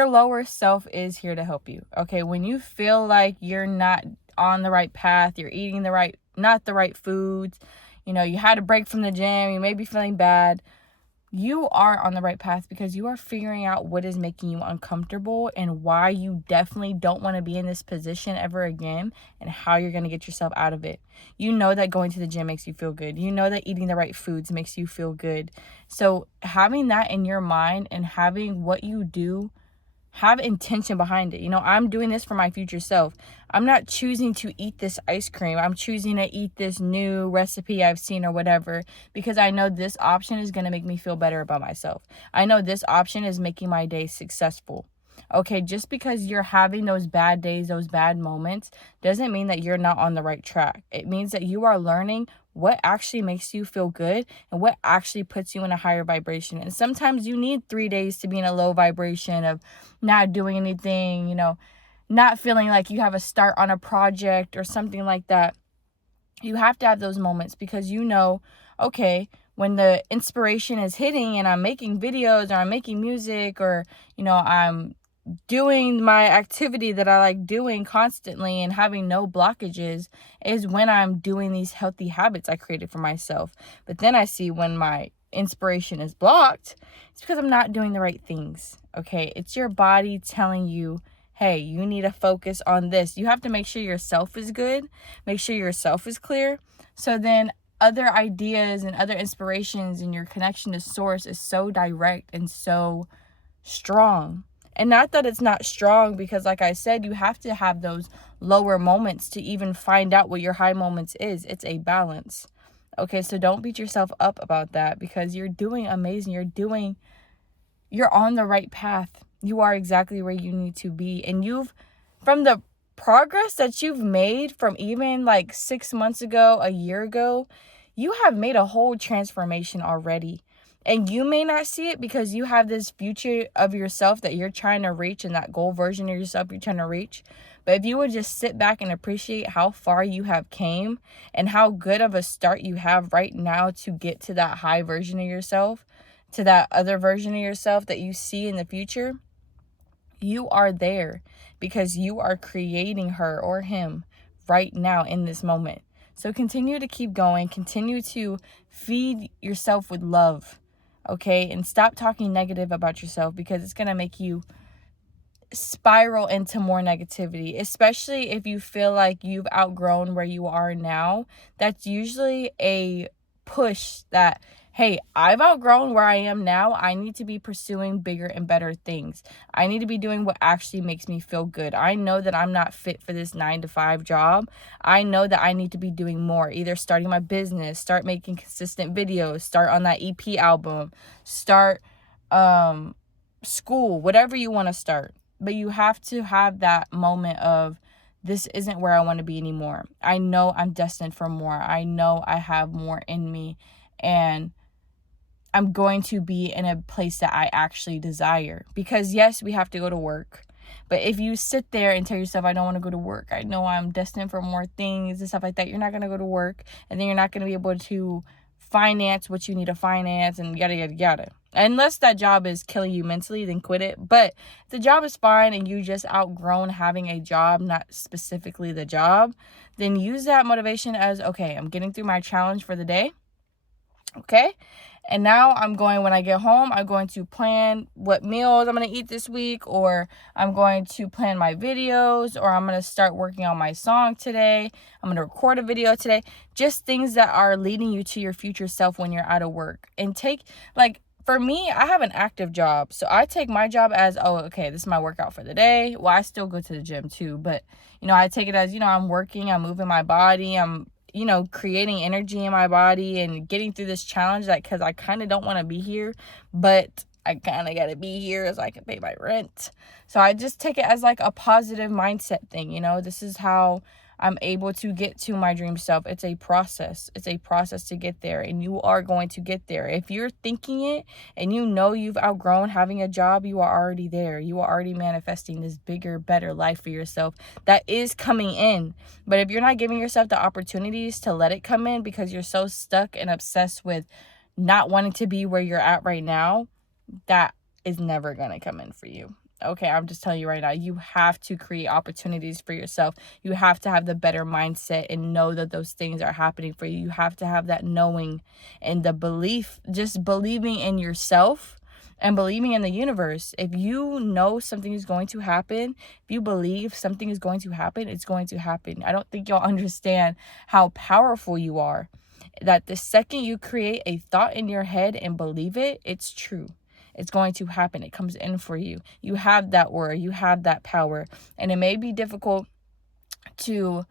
Your lower self is here to help you. Okay, when you feel like you're not on the right path, you're eating not the right foods, you had a break from the gym, you may be feeling bad, you are on the right path because you are figuring out what is making you uncomfortable and why you definitely don't want to be in this position ever again, and how you're going to get yourself out of it. You know that going to the gym makes you feel good. You know that eating the right foods makes you feel good. So having that in your mind and having what you do have intention behind it. I'm doing this for my future self. I'm not choosing to eat this ice cream. I'm choosing to eat this new recipe I've seen or whatever because I know this option is going to make me feel better about myself. I know this option is making my day successful. Okay, just because you're having those bad days, those bad moments, doesn't mean that you're not on the right track. It means that you are learning what actually makes you feel good and what actually puts you in a higher vibration. And sometimes you need 3 days to be in a low vibration of not doing anything, not feeling like you have a start on a project or something like that. You have to have those moments because okay, when the inspiration is hitting and I'm making videos or I'm making music or, I'm doing my activity that I like doing constantly and having no blockages, is when I'm doing these healthy habits I created for myself. But then I see when my inspiration is blocked, it's because I'm not doing the right things. Okay, it's your body telling you, hey, you need to focus on this. You have to make sure yourself is good, make sure yourself is clear, so then other ideas and other inspirations and your connection to source is so direct and so strong. And not that it's not strong, because like I said, you have to have those lower moments to even find out what your high moments is. It's a balance. Okay, so don't beat yourself up about that because you're doing amazing. You're on the right path. You are exactly where you need to be. And from the progress that you've made from even like 6 months ago, a year ago, you have made a whole transformation already. And you may not see it because you have this future of yourself that you're trying to reach, and that goal version of yourself you're trying to reach. But if you would just sit back and appreciate how far you have came and how good of a start you have right now to get to that high version of yourself, to that other version of yourself that you see in the future, you are there because you are creating her or him right now in this moment. So continue to keep going. Continue to feed yourself with love. Okay, and stop talking negative about yourself because it's going to make you spiral into more negativity, especially if you feel like you've outgrown where you are now. That's usually a push that, hey, I've outgrown where I am now. I need to be pursuing bigger and better things. I need to be doing what actually makes me feel good. I know that I'm not fit for this 9-to-5 job. I know that I need to be doing more, either starting my business, start making consistent videos, start on that EP album, start school, whatever you want to start. But you have to have that moment of, this isn't where I want to be anymore. I know I'm destined for more. I know I have more in me. And I'm going to be in a place that I actually desire. Because yes, we have to go to work. But if you sit there and tell yourself, I don't want to go to work, I know I'm destined for more things and stuff like that, you're not going to go to work. And then you're not going to be able to finance what you need to finance and yada, yada, yada. Unless that job is killing you mentally, then quit it. But if the job is fine and you just outgrown having a job, not specifically the job, then use that motivation as, okay, I'm getting through my challenge for the day. Okay. And now when I get home, I'm going to plan what meals I'm going to eat this week, or I'm going to plan my videos, or I'm going to start working on my song today. I'm going to record a video today. Just things that are leading you to your future self when you're out of work. And for me, I have an active job. So I take my job as, oh, okay, this is my workout for the day. Well, I still go to the gym too. But, I take it as, I'm working, I'm moving my body, I'm creating energy in my body and getting through this challenge, because I kind of don't want to be here, but I kind of got to be here so I can pay my rent. So I just take it as like a positive mindset thing. This is how I'm able to get to my dream self. It's a process. It's a process to get there, and you are going to get there. If you're thinking it and you've outgrown having a job, you are already there. You are already manifesting this bigger, better life for yourself that is coming in. But if you're not giving yourself the opportunities to let it come in because you're so stuck and obsessed with not wanting to be where you're at right now, that is never going to come in for you. Okay, I'm just telling you right now, you have to create opportunities for yourself. You have to have the better mindset and know that those things are happening for you. You have to have that knowing and the belief, just believing in yourself and believing in the universe. If you know something is going to happen, if you believe something is going to happen, it's going to happen. I don't think y'all understand how powerful you are. That the second you create a thought in your head and believe it, it's true. It's going to happen. It comes in for you. You have that word. You have that power. And it may be difficult to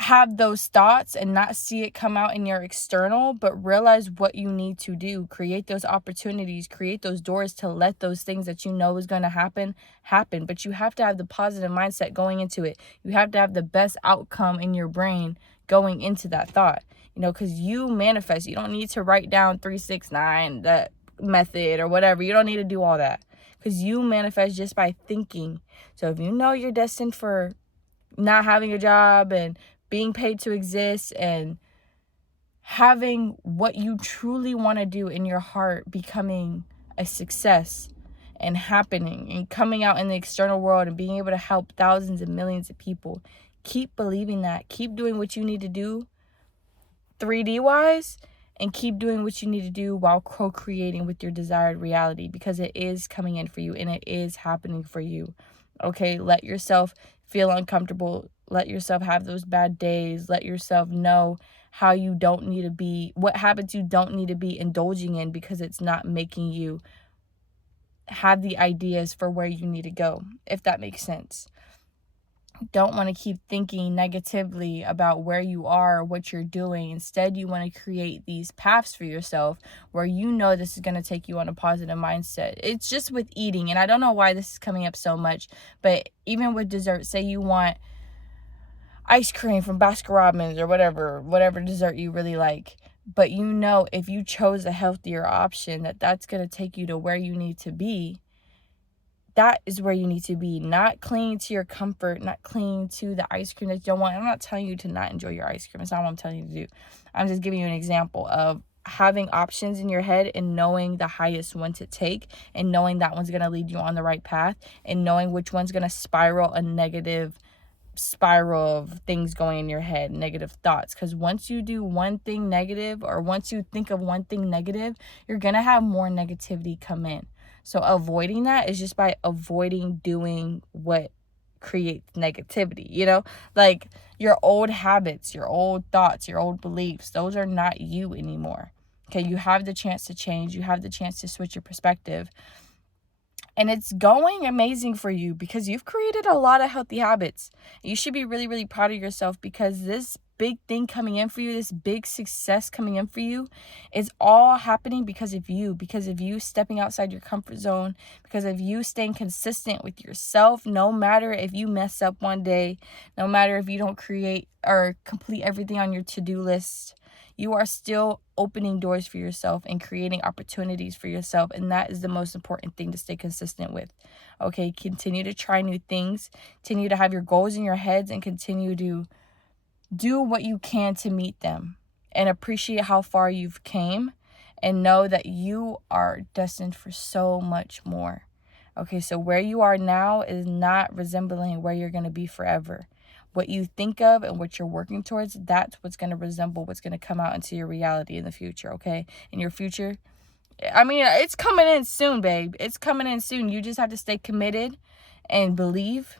have those thoughts and not see it come out in your external, but realize what you need to do. Create those opportunities, create those doors to let those things that you know is going to happen. But you have to have the positive mindset going into it. You have to have the best outcome in your brain going into that thought, because you manifest. You don't need to write down 369, that method or whatever. You don't need to do all that, because you manifest just by thinking. So if you know you're destined for not having a job and being paid to exist and having what you truly want to do in your heart becoming a success and happening and coming out in the external world and being able to help thousands and millions of people, keep believing that. Keep doing what you need to do 3D wise, and keep doing what you need to do while co-creating with your desired reality, because it is coming in for you and it is happening for you. Okay, let yourself feel uncomfortable. Let yourself have those bad days. Let yourself know how you don't need to be, what habits you don't need to be indulging in, because it's not making you have the ideas for where you need to go, if that makes sense. Don't want to keep thinking negatively about where you are or what you're doing. Instead, you want to create these paths for yourself where you know this is going to take you on a positive mindset. It's just with eating, and I don't know why this is coming up so much, but even with dessert, say you want ice cream from Baskin Robbins or whatever dessert you really like, but if you chose a healthier option, that's going to take you to where you need to be. That is where you need to be, not clinging to your comfort, not clinging to the ice cream that you don't want. I'm not telling you to not enjoy your ice cream. That's not what I'm telling you to do. I'm just giving you an example of having options in your head and knowing the highest one to take, and knowing that one's going to lead you on the right path, and knowing which one's going to spiral a negative spiral of things going in your head, negative thoughts. Because once you do one thing negative, or once you think of one thing negative, you're going to have more negativity come in. So avoiding that is just by avoiding doing what creates negativity, like your old habits, your old thoughts, your old beliefs. Those are not you anymore. Okay, you have the chance to change. You have the chance to switch your perspective. And it's going amazing for you, because you've created a lot of healthy habits. You should be really, really proud of yourself, because this big thing coming in for you, this big success coming in for you, is all happening because of you stepping outside your comfort zone, because of you staying consistent with yourself. No matter if you mess up one day, no matter if you don't create or complete everything on your to-do list, you are still opening doors for yourself and creating opportunities for yourself. And that is the most important thing to stay consistent with. Okay, continue to try new things, continue to have your goals in your heads, and continue to do what you can to meet them, and appreciate how far you've came, and know that you are destined for so much more. Okay, so where you are now is not resembling where you're going to be forever. What you think of and what you're working towards, that's what's going to resemble what's going to come out into your reality in the future, okay? In your future, it's coming in soon, babe. It's coming in soon. You just have to stay committed and believe,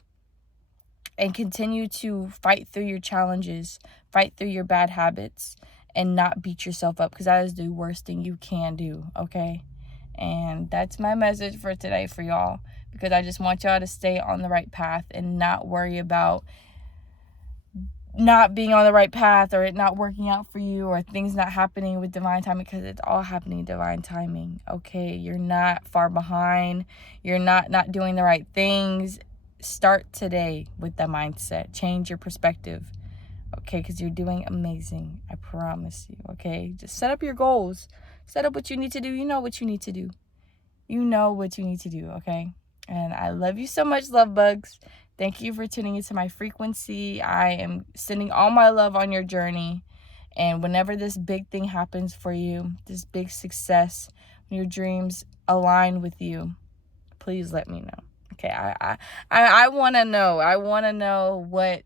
and continue to fight through your challenges, fight through your bad habits, and not beat yourself up, because that is the worst thing you can do, okay? And that's my message for today for y'all, because I just want y'all to stay on the right path and not worry about not being on the right path, or it not working out for you, or things not happening with divine timing, because it's all happening divine timing, okay? You're not far behind. You're not doing the right things. Start today with that mindset. Change your perspective, okay? Because you're doing amazing. I promise you, okay? Just set up your goals. Set up what you need to do. You know what you need to do. You know what you need to do, okay? And I love you so much, love bugs. Thank you for tuning into my frequency. I am sending all my love on your journey. And whenever this big thing happens for you, this big success, when your dreams align with you, please let me know. Okay, I want to know. I want to know what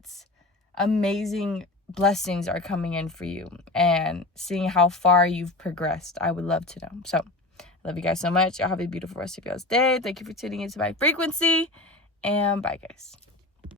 amazing blessings are coming in for you and seeing how far you've progressed. I would love to know. So, love you guys so much. Y'all have a beautiful rest of y'all's day. Thank you for tuning into my frequency. And bye, guys.